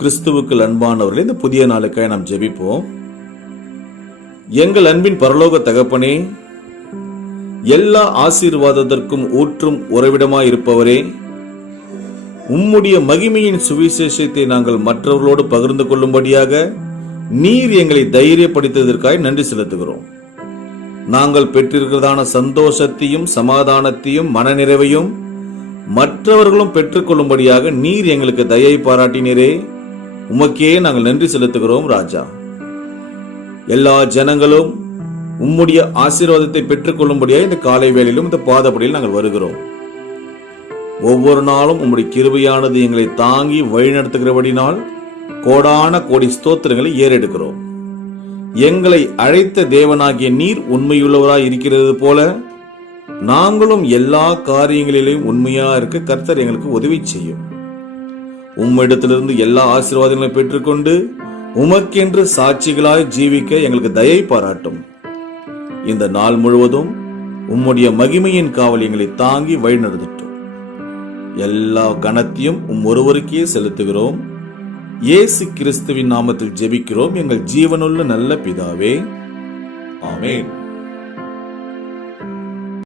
கிறிஸ்துவுக்குள் அன்பானவர்களே, இந்த புதிய நாளுக்காக நாம் ஜெபிப்போம். எங்கள் அன்பின் பரலோக தகப்பனே, எல்லா ஆசீர்வாதத்திற்கும் ஊற்றும் உறைவிடமாய் இருப்பவரே, உம்முடைய மகிமையின் சுவிசேஷத்தை நாங்கள் மற்றவர்களோடு பகிர்ந்து கொள்ளும்படியாக நீர் எங்களை தைரியப்படுத்தியதற்காக நன்றி செலுத்துகிறோம். நாங்கள் பெற்றிருக்கிறதான சந்தோஷத்தையும் சமாதானத்தையும் மனநிறைவையும் மற்றவர்களும் பெற்றுக்கொள்ளும்படியாக நீர் எங்களுக்கு தயை பாராட்டினரே, உமக்கே நாங்கள் நன்றி செலுத்துகிறோம் ராஜா. எல்லா ஜனங்களும் உம்முடைய ஆசீர்வாதத்தை பெற்றுக்கொள்ளும்படியாக இந்த காலை வேளையிலும் இந்த பாதப்படியில் நாங்கள் வருகிறோம். ஒவ்வொரு நாளும் உம்முடைய கிருபையானது எங்களை தாங்கி வழிநடத்துகிறபடினால் கோடான கோடி ஸ்தோத்திரங்களை ஏறெடுக்கிறோம். எங்களை அழைத்த தேவனாகிய நீர் உண்மையுள்ளவராய் இருக்கிறது போல நாங்களும் எல்லா காரியங்களிலும் உண்மையா இருக்க கர்த்தர் எங்களுக்கு உதவி செய்யும். உம்மிடத்திலிருந்து எல்லா ஆசீர்வாதங்களையும் பெற்றுக்கொண்டு உமக்கென்று சாட்சிகளாய் ஜீவிக்க எங்களுக்கு தயை பாராட்டும். இந்த நாள் முழுவதும் உம்முடைய மகிமையின் காவல் எங்களை தாங்கி வழிநடத்தட்டும். எல்லா கனத்தையும் ஒருவருக்கே செலுத்துகிறோம். இயேசு கிறிஸ்துவின் நாமத்தில் ஜெபிக்கிறோம் எங்கள் ஜீவனுள்ள நல்ல பிதாவே, ஆமென்.